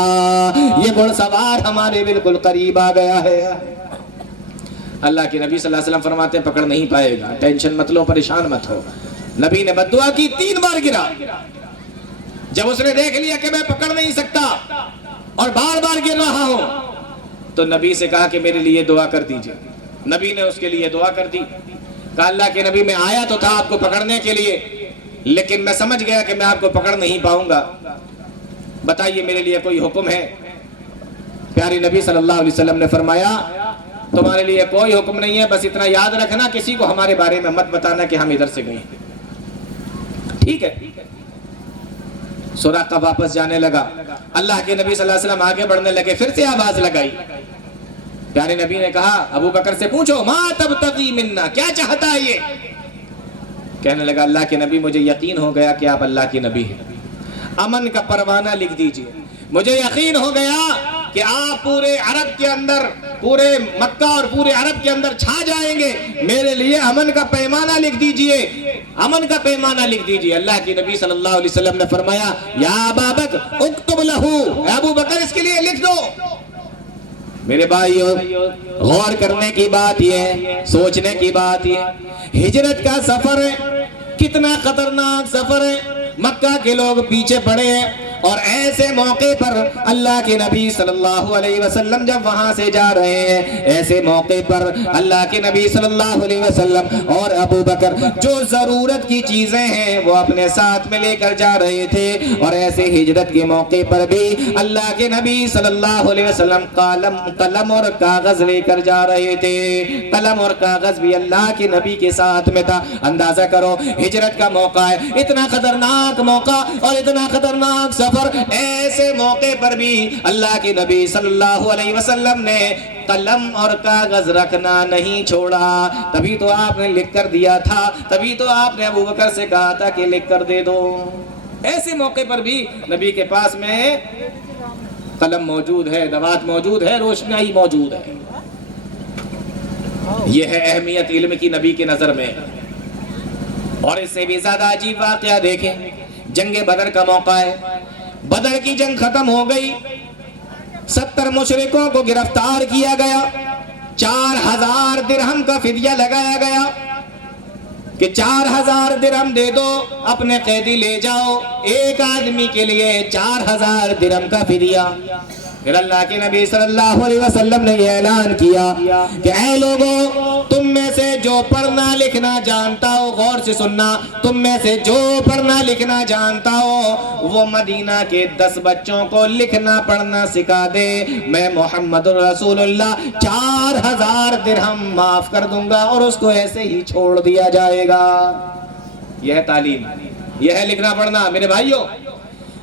یہ گھڑ سوار ہمارے بالکل قریب آ گیا ہے۔ اللہ کے نبی صلی اللہ علیہ وسلم فرماتے ہیں پکڑ نہیں پائے گا، ٹینشن مت لو، پریشان مت ہو۔ نبی نے بددعا کی، 3 بار گرا۔ جب اس نے دیکھ لیا کہ میں پکڑ نہیں سکتا اور بار بار گر رہا ہوں تو نبی سے کہا کہ میرے لیے دعا کر دیجئے۔ نبی نے اس کے لیے دعا کر دی، کہا اللہ کے نبی میں آیا تو تھا آپ کو پکڑنے کے لیے، لیکن میں سمجھ گیا کہ میں آپ کو پکڑ نہیں پاؤں گا، بتائیے میرے لیے کوئی حکم ہے؟ پیارے نبی صلی اللہ علیہ وسلم نے فرمایا تمہارے لیے کوئی حکم نہیں ہے، بس اتنا یاد رکھنا کسی کو ہمارے بارے میں مت بتانا کہ ہم ادھر سے گئے۔ ٹھیک ہے؟ سراقہ واپس جانے لگا، اللہ کے نبی صلی اللہ علیہ وسلم آگے بڑھنے لگے، پھر سے آواز لگائی، پیارے نبی نے کہا ابو بکر سے پوچھو ما تبتغی منا، کیا چاہتا ہے یہ؟ کہنے لگا اللہ کے نبی مجھے یقین ہو گیا کہ آپ اللہ کے نبی ہیں، امن کا پروانہ لکھ دیجئے، مجھے یقین ہو گیا کہ آپ پورے عرب کے اندر، پورے مکہ اور پورے عرب کے اندر چھا جائیں گے، میرے لیے امن کا پیمانہ لکھ دیجئے، امن کا پیمانہ لکھ دیجئے۔ اللہ کے نبی صلی اللہ علیہ وسلم نے فرمایا یا ابا بکر اکتب لہو، اے ابو بکر اس کے لیے لکھ دو۔ میرے بھائیو غور کرنے کی بات یہ ہے، سوچنے کی بات یہ ہے، ہجرت کا سفر ہے، کتنا خطرناک سفر ہے، مکہ کے لوگ پیچھے پڑے ہیں اور ایسے موقع پر اللہ کے نبی صلی اللہ علیہ وسلم جب وہاں سے جا رہے ہیں، ایسے موقع پر اللہ کے نبی صلی اللہ علیہ وسلم اور ابو بکر جو ضرورت کی چیزیں ہیں وہ اپنے ساتھ میں لے کر جا رہے تھے، اور ایسے ہجرت کے موقع پر بھی اللہ کے نبی صلی اللہ علیہ وسلم قلم اور کاغذ لے کر جا رہے تھے، قلم اور کاغذ بھی اللہ کے نبی کے ساتھ میں تھا۔ اندازہ کرو ہجرت کا موقع ہے، اتنا خطرناک موقع اور اتنا خطرناک سفر، ایسے موقع پر بھی اللہ کے نبی صلی اللہ علیہ وسلم نے قلم اور کاغذ رکھنا نہیں چھوڑا، تبھی تو آپ نے لکھ کر دیا تھا، تبھی تو آپ نے ابو بکر سے کہا تھا کہ لکھ کر دے دو۔ ایسے موقع پر بھی نبی کے پاس میں قلم موجود ہے، دوات موجود ہے، روشنائی موجود ہے۔ یہ ہے اہمیت علم کی نبی کی نظر میں۔ اور اس سے بھی زیادہ عجیب واقعہ دیکھیں، جنگ بدر کا موقع ہے، بدر کی جنگ ختم ہو گئی، 70 مشرکوں کو گرفتار کیا گیا، 4000 درہم کا فدیہ لگایا گیا کہ 4000 درہم دے دو، اپنے قیدی لے جاؤ، ایک آدمی کے لیے 4000 درہم کا فدیہ۔ پھر اللہ کے نبی صلی اللہ علیہ وسلم نے یہ اعلان کیا کہ اے لوگوں، تم میں سے جو پڑھنا لکھنا جانتا ہو، غور سے سننا، تم میں سے جو پڑھنا لکھنا جانتا ہو وہ مدینہ کے 10 بچوں کو لکھنا پڑھنا سکھا دے، میں محمد رسول اللہ 4000 درہم معاف کر دوں گا اور اس کو ایسے ہی چھوڑ دیا جائے گا۔ یہ ہے تعلیم، یہ ہے لکھنا پڑھنا۔ میرے بھائیوں،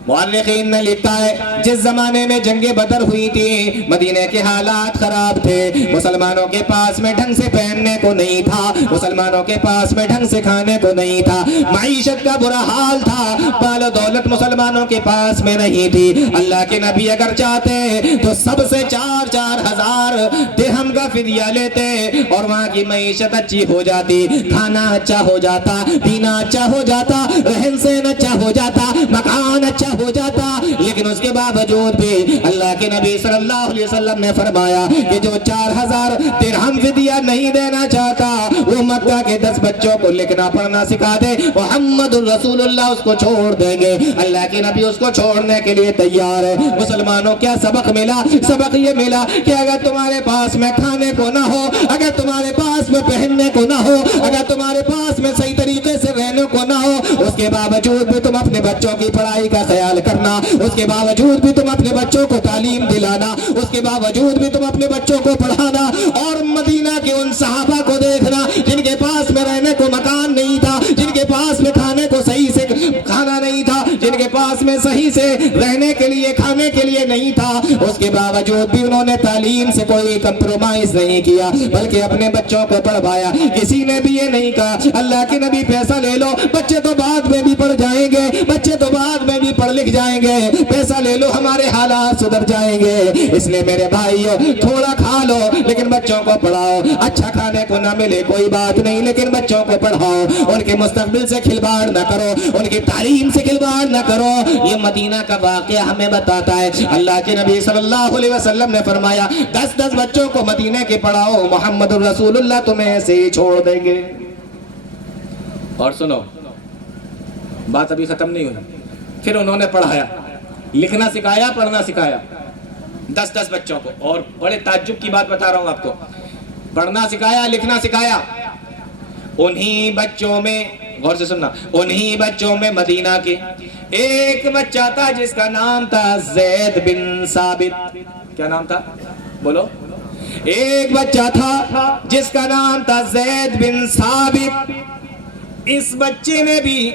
مورخین نے لکھا ہے جس زمانے میں جنگ بدر ہوئی تھی مدینہ کے حالات خراب تھے، مسلمانوں کے پاس میں ڈھنگ سے پہننے کو نہیں تھا، مسلمانوں کے پاس میں ڈھنگ سے کھانے کو نہیں تھا، معیشت کا برا حال تھا، مال و دولت مسلمانوں کے پاس میں نہیں تھی۔ اللہ کے نبی اگر چاہتے تو سب سے 4,000 درہم کا فدیہ لیتے اور وہاں کی معیشت اچھی ہو جاتی، کھانا اچھا ہو جاتا، پینا اچھا ہو جاتا، رہن سہن اچھا ہو جاتا، مکان اچھا ہو جاتا، لیکن اس کے باوجود بھی اللہ کے نبی صلی اللہ علیہ وسلم نے فرمایا کہ جو 4000 درہم فدیہ نہیں دینا چاہتا وہ مکہ کے 10 بچوں کو لکھنا پڑھنا سکھا دے، محمد الرسول اللہ اس کو چھوڑ دیں گے۔ اللہ کے نبی اس کو چھوڑنے کے لیے تیار ہے۔ مسلمانوں کیا سبق ملا؟ سبق یہ ملا کہ اگر تمہارے پاس میں کھانے کو نہ ہو، اگر تمہارے پاس میں پہننے کو نہ ہو، اگر تمہارے پاس میں صحیح طریقے سے رہنے کو نہ ہو، اس کے باوجود بھی تم اپنے بچوں کی پڑھائی کا خیال کرنا، اس کے باوجود بھی تم اپنے بچوں کو تعلیم دلانا، اس کے باوجود بھی تم اپنے بچوں کو پڑھانا، اور مدینہ کے ان صحابہ کو دیکھنا جن کے پاس میں رہنے کو مکان نہیں تھا، جن کے پاس میں کھانے کو صحیح سے کھانا نہیں تھا، جن کے پاس میں صحیح سے رہنے کے لیے کھانے کے لیے نہیں تھا، اس کے باوجود بھی انہوں نے تعلیم سے کوئی کمپرومائز نہیں کیا، بلکہ اپنے بچوں کو پڑھوایا۔ کسی نے بھی یہ نہیں کہا اللہ کے نبی پیسہ لے لو، بچے تو بعد میں بھی پڑھ جائیں گے، بچے تو بعد میں بھی پڑھ لکھ جائیں گے، پیسہ لے لو ہمارے حالات سدھر جائیں گے۔ اس لیے میرے بھائیو تھوڑا کھا لو لیکن بچوں کو پڑھاؤ، اچھا کھانے کو نہ ملے کوئی بات نہیں لیکن بچوں کو پڑھاؤ، ان کے مستقبل سے کھلواڑ نہ کرو، ان کی تعلیم سے کھلواڑ نہ کرو۔ یہ مدینہ کا واقعہ ہمیں بتاتا ہے اللہ کے نبی صلی اللہ علیہ وسلم نے فرمایا 10 بچوں کو مدینہ کے پڑھاؤ، محمد الرسول اللہ تمہیں ایسے ہی چھوڑ دیں گے۔ اور سنو بات ابھی ختم نہیں ہوئی، پھر انہوں نے پڑھایا، لکھنا سکھایا، پڑھنا سکھایا 10 بچوں کو، اور بڑے تعجب کی بات بتا رہا ہوں آپ کو، پڑھنا سکھایا، لکھنا سکھایا۔ انہی بچوں میں، غور سے سننا، انہی بچوں میں مدینہ کے ایک بچہ تھا جس کا نام تھا زید بن ثابت۔ کیا نام تھا؟ بولو۔ ایک بچہ تھا جس کا نام تھا زید بن ثابت۔ اس بچے نے بھی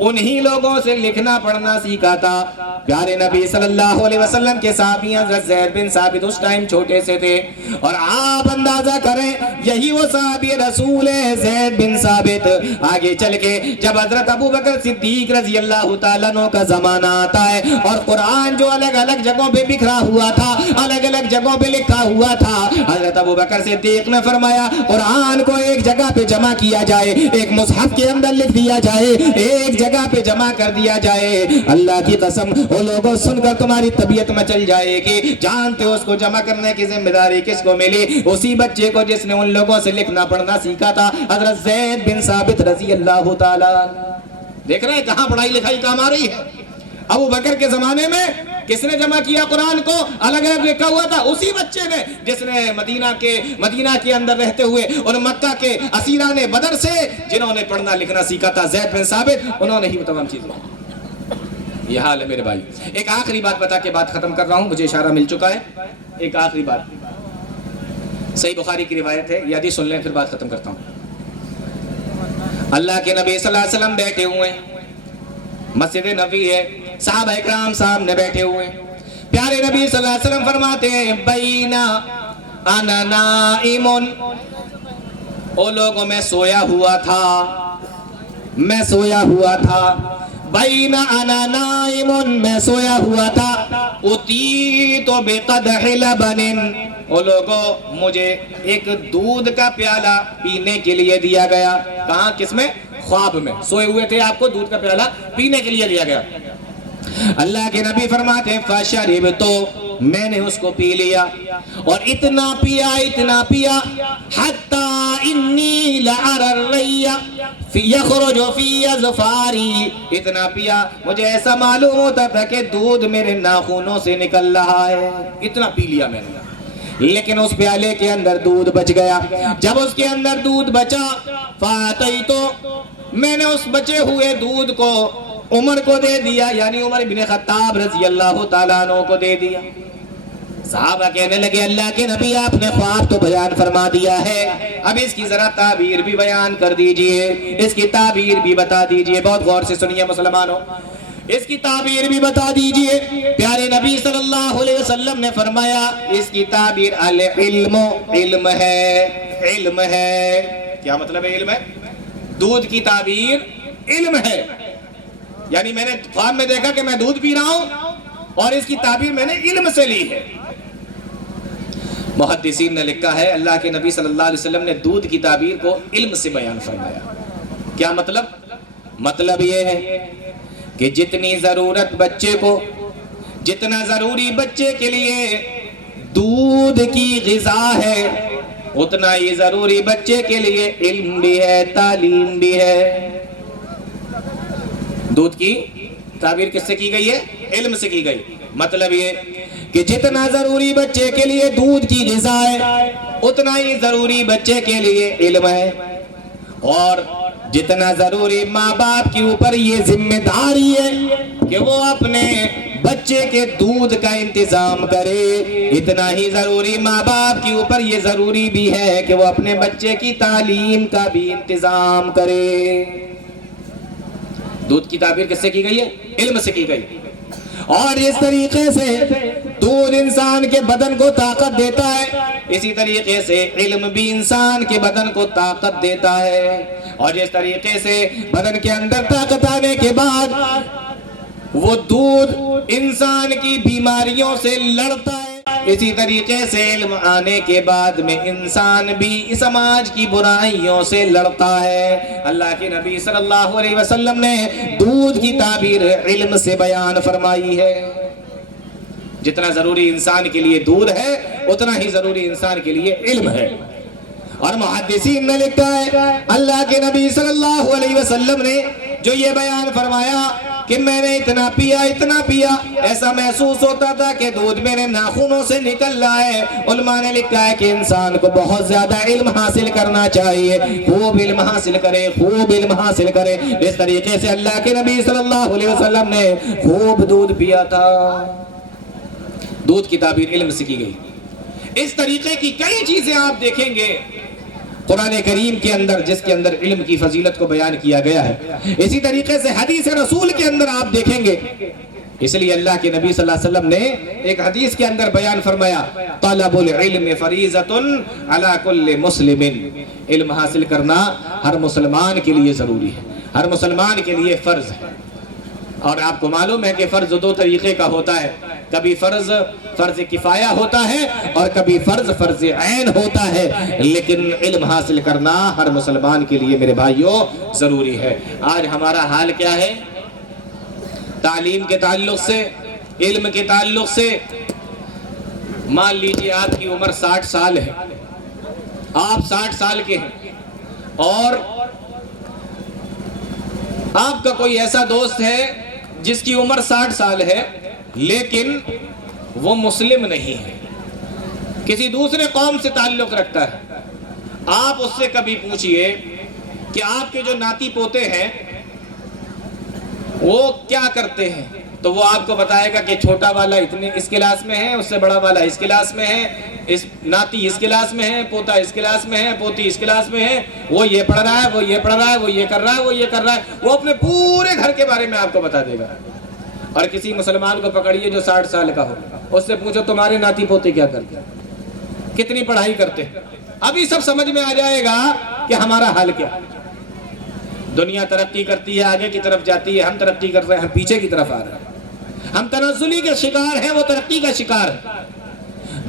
انہی لوگوں سے لکھنا پڑھنا سیکھا تھا۔ پیارے نبی صلی اللہ علیہ وسلم کے صحابی حضرت زید بن ثابت اس ٹائم چھوٹے سے تھے، اور آپ اندازہ کریں یہی وہ صحابی رسول ہے زید بن ثابت۔ آگے چل کے جب حضرت ابو بکر صدیق رضی اللہ تعالیٰ عنہ کا زمانہ آتا ہے اور قرآن جو الگ الگ جگہوں پہ بکھرا ہوا تھا، الگ الگ جگہوں پہ لکھا ہوا تھا، حضرت ابو بکر صدیق نے فرمایا قرآن کو ایک جگہ پہ جمع کیا جائے، ایک مصحف کے اندر لکھ دیا جائے، ایک جگہ پہ جمع کر دیا جائے۔ اللہ کی قسم وہ لوگوں سن کر تمہاری طبیعت میں چل جائے گی، جانتے ہو اس کو جمع کرنے کی ذمہ داری کس کو ملی؟ اسی بچے کو جس نے ان لوگوں سے لکھنا پڑھنا سیکھا تھا، حضرت زید بن ثابت رضی اللہ تعالیٰ۔ دیکھ رہے ہیں کہاں پڑھائی لکھائی کام آ رہی ہے؟ ابو بکر کے زمانے میں کس نے جمع کیا قرآن کو؟ الگ الگ لکھا ہوا تھا اسی بچے نے، جس نے مدینہ کے اندر رہتے ہوئے اور مکہ کے اسیران بدر سے جنہوں نے پڑھنا لکھنا سیکھا تھا، زید بن ثابت، انہوں نے ہی وہ تمام چیزیں۔ یہ حال ہے میرے بھائی۔ ایک آخری بات بتا کے بات ختم کر رہا ہوں، مجھے اشارہ مل چکا ہے۔ ایک آخری بات، صحیح بخاری کی روایت ہے، یادی سن لیں پھر بات ختم کرتا ہوں۔ اللہ کے نبی صلی اللہ علیہ وسلم بیٹھے ہوئے ہیں، مسجد نبوی ہے، صحابہ اکرام سامنے بیٹھے ہوئے ہیں، پیارے نبی صلی اللہ علیہ وسلم فرماتے ہیں بینا انا نائم، او لوگوں میں سویا ہوا تھا، میں سویا ہوا تھا، بینا انا نائم، میں سویا ہوا تھا، اتیت بقدح لبن، او لوگوں مجھے ایک دودھ کا پیالہ پینے کے لیے دیا گیا۔ کہاں؟ کس میں؟ خواب میں سوئے ہوئے تھے، آپ کو دودھ کا پیالہ پینے کے لیے دیا گیا۔ اللہ کے نبی فرماتے ہیں فشربت، میں نے اس کو پی لیا، اور اتنا پیا حتی انی لأری الری یخرج فی اظفاری، اتنا پیا مجھے ایسا معلوم ہوتا تھا کہ دودھ میرے ناخنوں سے نکل رہا ہے، اتنا پی لیا میں نے، لیکن اس پیالے کے اندر دودھ بچ گیا۔ جب اس کے اندر دودھ بچا فاتیتو، میں نے اس بچے ہوئے دودھ کو عمر کو دے دیا، یعنی عمر بن خطاب رضی اللہ تعالیٰ عنہ کو دے دیا۔ صحابہ کہنے لگے اللہ کے نبی آپ نے خواب تو بیان فرما دیا ہے، اب اس کی ذرا تعبیر بھی بیان کر دیجئے، اس کی تعبیر بھی بتا دیجئے۔ بہت غور سے سنیے مسلمانوں، اس کی تعبیر بھی بتا دیجئے۔ پیارے نبی صلی اللہ علیہ وسلم نے فرمایا اس کی تعبیر العلم، علم ہے، علم ہے۔ کیا مطلب ہے علم ہے؟ دودھ کی تعبیر علم ہے، یعنی میں نے خواب میں دیکھا کہ میں دودھ پی رہا ہوں اور اس کی تعبیر میں نے علم سے لی ہے۔ محدثین نے لکھا ہے اللہ کے نبی صلی اللہ علیہ وسلم نے دودھ کی تعبیر کو علم سے بیان فرمایا۔ کیا مطلب؟ مطلب یہ ہے کہ جتنی ضرورت بچے کو، جتنا ضروری بچے کے لیے دودھ کی غذا ہے، اتنا ہی ضروری بچے کے لیے علم بھی ہے، تعلیم بھی ہے۔ دودھ کی تعبیر کس سے کی گئی ہے؟ علم سے کی گئی۔ مطلب یہ کہ جتنا ضروری بچے کے لیے دودھ کی غذا ہے، اتنا ہی ضروری بچے کے لیے علم ہے، اور جتنا ضروری ماں باپ کے اوپر یہ ذمہ داری ہے کہ وہ اپنے بچے کے دودھ کا انتظام کرے، اتنا ہی ضروری ماں باپ کے اوپر یہ ضروری بھی ہے کہ وہ اپنے بچے کی تعلیم کا بھی انتظام کرے۔ دودھ کی تعبیر کس سے کی گئی ہے؟ علم سے کی گئی۔ اور اس طریقے سے دودھ انسان کے بدن کو طاقت دیتا ہے، اسی طریقے سے علم بھی انسان کے بدن کو طاقت دیتا ہے، اور جس طریقے سے بدن کے اندر طاقت آنے کے بعد وہ دودھ انسان کی بیماریوں سے لڑتا ہے، اسی طریقے سے علم آنے کے بعد میں انسان بھی سماج کی برائیوں سے لڑتا ہے۔ اللہ کے نبی صلی اللہ علیہ وسلم نے دودھ کی تعبیر علم سے بیان فرمائی ہے۔ جتنا ضروری انسان کے لیے دودھ ہے، اتنا ہی ضروری انسان کے لیے علم ہے۔ اور محدثین نے لکھا ہے اللہ کے نبی صلی اللہ علیہ وسلم نے جو یہ بیان فرمایا کہ میں نے اتنا پیا، ایسا محسوس ہوتا تھا کہ دودھ میرے ناخنوں سے نکل رہا ہے۔ علماء نے لکھا ہے کہ انسان کو بہت زیادہ علم حاصل کرنا چاہیے، خوب علم حاصل کرے، اس طریقے سے اللہ کے نبی صلی اللہ علیہ وسلم نے خوب دودھ پیا تھا۔ دودھ کی تعبیر علم سے کی گئی۔ اس طریقے کی کئی چیزیں آپ دیکھیں گے قرآن کریم کے اندر، جس کے اندر علم کی فضیلت کو بیان کیا گیا ہے۔ اسی طریقے سے حدیث رسول کے اندر آپ دیکھیں گے، اس لیے اللہ کے نبی صلی اللہ علیہ وسلم نے ایک حدیث کے اندر بیان فرمایا طلب العلم فریضۃ علی کل مسلم، علم حاصل کرنا ہر مسلمان کے لیے ضروری ہے، ہر مسلمان کے لیے فرض ہے۔ اور آپ کو معلوم ہے کہ فرض دو طریقے کا ہوتا ہے، کبھی فرض کفایہ ہوتا ہے اور کبھی فرض عین ہوتا ہے، لیکن علم حاصل کرنا ہر مسلمان کے لیے میرے بھائیوں ضروری ہے۔ آج ہمارا حال کیا ہے؟ تعلیم کے تعلق سے، علم کے تعلق سے، مان لیجیے آپ کی عمر 60 سال ہے، آپ 60 سال کے ہیں، اور آپ کا کوئی ایسا دوست ہے جس کی عمر 60 سال ہے لیکن وہ مسلم نہیں ہے، کسی دوسرے قوم سے تعلق رکھتا ہے۔ آپ اس سے کبھی پوچھئے کہ آپ کے جو ناتی پوتے ہیں وہ کیا کرتے ہیں، تو وہ آپ کو بتائے گا کہ چھوٹا والا اس کلاس میں ہے، اس سے بڑا والا اس کلاس میں ہے، ناتی اس کلاس میں ہے، پوتا اس کلاس میں ہے، پوتی اس کلاس میں ہے، وہ یہ پڑھ رہا ہے، وہ یہ پڑھ رہا ہے، وہ یہ کر رہا ہے، وہ یہ کر رہا ہے، وہ اپنے پورے گھر کے بارے میں آپ کو بتا دے گا۔ اور کسی مسلمان کو پکڑیے جو 60 سال کا ہو، اس سے پوچھو تمہارے ناتی پوتے کیا کرتے ہیں، کتنی پڑھائی کرتے ہیں، ابھی سب سمجھ میں آ جائے گا کہ ہمارا حال کیا۔ دنیا ترقی کرتی ہے، آگے کی طرف جاتی ہے، ہم ترقی کر رہے ہیں، ہم پیچھے کی طرف آ رہے ہیں، ہم تنزلی کے شکار ہیں، وہ ترقی کا شکار ہے۔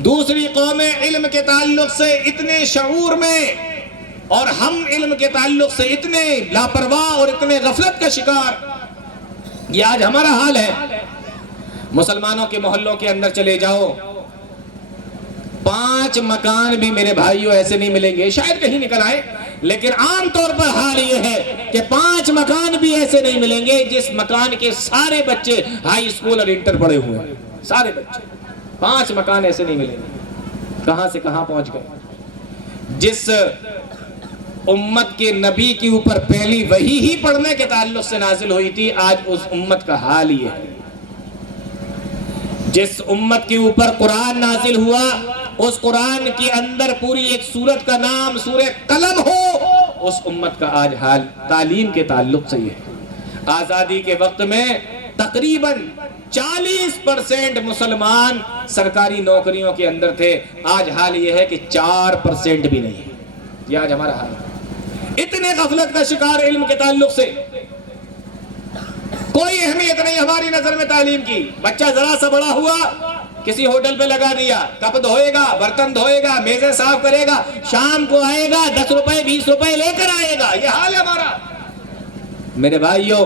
دوسری قومیں علم کے تعلق سے اتنے شعور میں، اور ہم علم کے تعلق سے اتنے لاپرواہ اور اتنے غفلت کا شکار، یہ آج ہمارا حال ہے۔ مسلمانوں کے محلوں کے اندر چلے جاؤ، 5 مکان بھی میرے بھائیوں ایسے نہیں ملیں گے، شاید کہیں نکل آئے، لیکن عام طور پر حال یہ ہے کہ 5 مکان بھی ایسے نہیں ملیں گے جس مکان کے سارے بچے ہائی اسکول اور انٹر پڑھے ہوئے ہیں، سارے بچے، 5 مکان ایسے نہیں ملیں گے۔ کہاں سے کہاں پہنچ گئے؟ جس امت کے نبی کے اوپر پہلی وحی ہی پڑھنے کے تعلق سے نازل ہوئی تھی، آج اس امت کا حال یہ ہے۔ جس امت کے اوپر قرآن نازل ہوا، اس قرآن کے اندر پوری ایک سورت کا نام سورہ قلم ہو، اس امت کا آج حال تعلیم کے تعلق سے یہ ہے۔ آزادی کے وقت میں تقریباً 40% مسلمان سرکاری نوکریوں کے اندر تھے، آج حال یہ ہے کہ 4% بھی نہیں ہے۔ یہ آج ہمارا حال ہے۔ اتنے غفلت کا شکار علم کے تعلق سے، کوئی اہمیت نہیں ہماری نظر میں تعلیم کی۔ بچہ ذرا سا بڑا ہوا، کسی ہوٹل پہ لگا دیا، کپ دھوئے گا، برتن دھوئے گا، میزیں صاف کرے گا، شام کو آئے گا، 10 روپے 20 روپے لے کر آئے گا، یہ حال ہے ہمارا۔ میرے بھائیوں،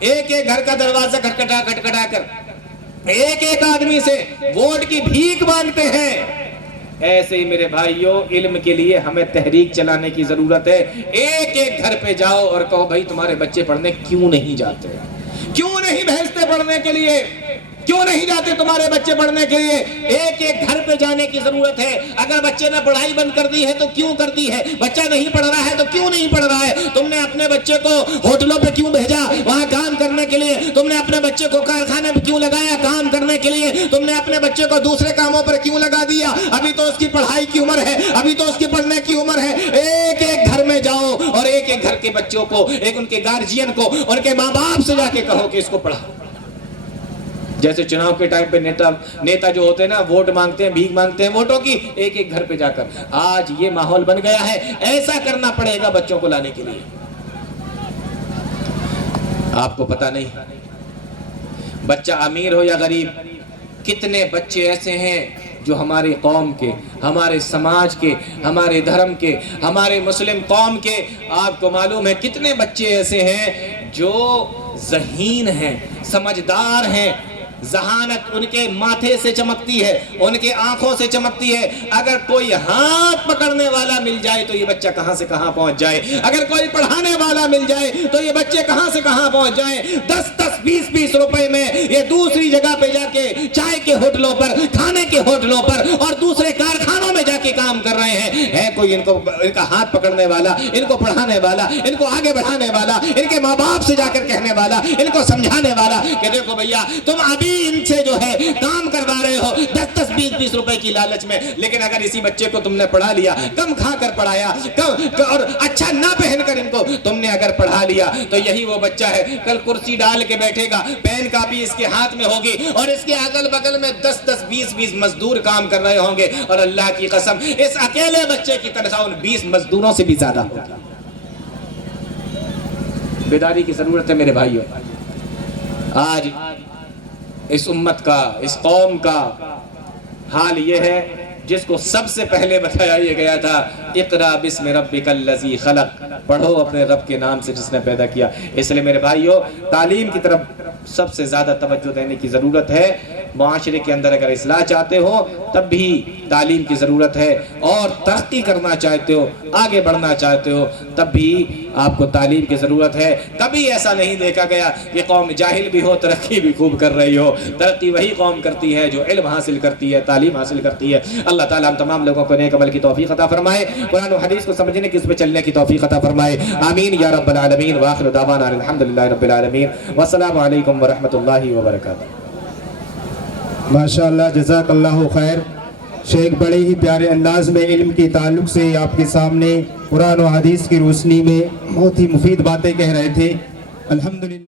ایک ایک گھر کا دروازہ کھٹکھٹا کر ایک ایک آدمی سے ووٹ کی بھیک مانگتے ہیں. ایسے ہی میرے بھائیوں, علم کے لیے ہمیں تحریک چلانے کی ضرورت ہے. ایک ایک گھر پہ جاؤ اور کہو بھائی تمہارے بچے پڑھنے کیوں نہیں جاتے, کیوں نہیں بھیجتے پڑھنے کے لیے, کیوں نہیں جاتے تمہارے بچے پڑھنے کے لیے. ایک ایک گھر پہ جانے کی ضرورت ہے. اگر بچے نے پڑھائی بند کر دی ہے تو کیوں کر دی ہے, بچہ نہیں پڑھ رہا ہے تو کیوں نہیں پڑھ رہا ہے. تم نے اپنے بچے کو ہوٹلوں پہ کیوں بھیجا وہاں کام کرنے کے لیے, تم نے اپنے بچے کو کارخانے میں کیوں لگایا کام کرنے کے لیے, تم نے اپنے بچے کو دوسرے کاموں پر کیوں لگا دیا. ابھی تو اس کی پڑھائی کی عمر ہے, ابھی تو اس کی پڑھنے کی عمر ہے. ایک ایک گھر میں جاؤ اور ایک ایک گھر کے بچوں کو, ایک ان کے گارجین کو, ان کے ماں باپ سے جا کے کہو کہ اس کو پڑھاؤ. جیسے چناؤ کے ٹائم پہ نیتا جو ہوتے ہیں نا, ووٹ مانگتے ہیں, بھیک مانگتے ہیں ووٹوں کی, ایک ایک گھر پہ جا کر. آج یہ ماحول بن گیا ہے, ایسا کرنا پڑے گا بچوں کو لانے کے لیے. آپ کو پتا نہیں بچہ امیر ہو یا غریب, کتنے بچے ایسے ہیں جو ہماری قوم کے, ہمارے سماج کے, ہمارے دھرم کے, ہمارے مسلم قوم کے, آپ کو معلوم ہے کتنے بچے ایسے ہیں جو ذہین ہیں, سمجھدار ہیں, ذہانت ان کے ماتھے سے چمکتی ہے, ان کے آنکھوں سے چمکتی ہے. اگر کوئی ہاتھ پکڑنے والا مل جائے تو یہ بچہ کہاں سے کہاں پہنچ جائے, اگر کوئی پڑھانے والا مل جائے تو یہ بچے کہاں سے کہاں پہنچ جائیں. 10-20 روپے میں یہ دوسری جگہ پہ جا کے چائے کے ہوٹلوں پر, کھانے کے ہوٹلوں پر اور دوسرے کارخانوں میں جا کے کام کر رہے ہیں. ہے کوئی ان کا ہاتھ پکڑنے والا, ان کو پڑھانے والا, ان کو آگے بڑھانے والا, ان کے ماں باپ سے جا کر کہنے والا, ان کو سمجھانے والا کہ دیکھو بھیا تم ابھی ان سے جو ہے کام کروا رہے ہو 10-20 روپے کی لالچ میں, لیکن اگر اسی بچے کو تم نے پڑھا لیا, کم کھا کر پڑھایا, اور اچھا نہ پہن کر ان کو تم نے اگر پڑھا لیا, تو یہی وہ بچہ ہے کل کرسی ڈال کے بیٹھے گا, پین کاپی اس کے ہاتھ میں ہوگی اور اس کے اگل بگل میں 10-20 مزدور کام کر رہے ہوں گے, اور اللہ کی قسم اس اکیلے بچے کی تنخواہ ان 20 مزدوروں سے بھی زیادہ ہوگی. بیداری کی ضرورت ہے میرے بھائیوں. آج اس امت کا, اس قوم کا حال یہ ہے جس کو سب سے پہلے بتایا یہ گیا تھا, اقرا بسم ربک الذی خلق, پڑھو اپنے رب کے نام سے جس نے پیدا کیا. اس لیے میرے بھائیوں تعلیم کی طرف سب سے زیادہ توجہ دینے کی ضرورت ہے. معاشرے کے اندر اگر اصلاح چاہتے ہو تب بھی تعلیم کی ضرورت ہے, اور ترقی کرنا چاہتے ہو, آگے بڑھنا چاہتے ہو تب بھی آپ کو تعلیم کی ضرورت ہے. کبھی ایسا نہیں دیکھا گیا کہ قوم جاہل بھی ہو ترقی بھی خوب کر رہی ہو. ترقی وہی قوم کرتی ہے جو علم حاصل کرتی ہے, تعلیم حاصل کرتی ہے. اللہ تعالیٰ ہم تمام لوگوں کو نیک عمل کی توفیق عطا فرمائے, قرآن و حدیث کو سمجھنے کی, اس پہ چلنے کی توفیق عطا فرمائے. آمین یا رب العالمین. وآخر دعوانا الحمدللہ رب العالمین. والسلام علیکم ورحمۃ اللہ وبرکاتہ. ماشاءاللہ, جزاک اللہ خیر. شیخ بڑے ہی پیارے انداز میں علم کے تعلق سے آپ کے سامنے قرآن و حدیث کی روشنی میں بہت ہی مفید باتیں کہہ رہے تھے. الحمدللہ.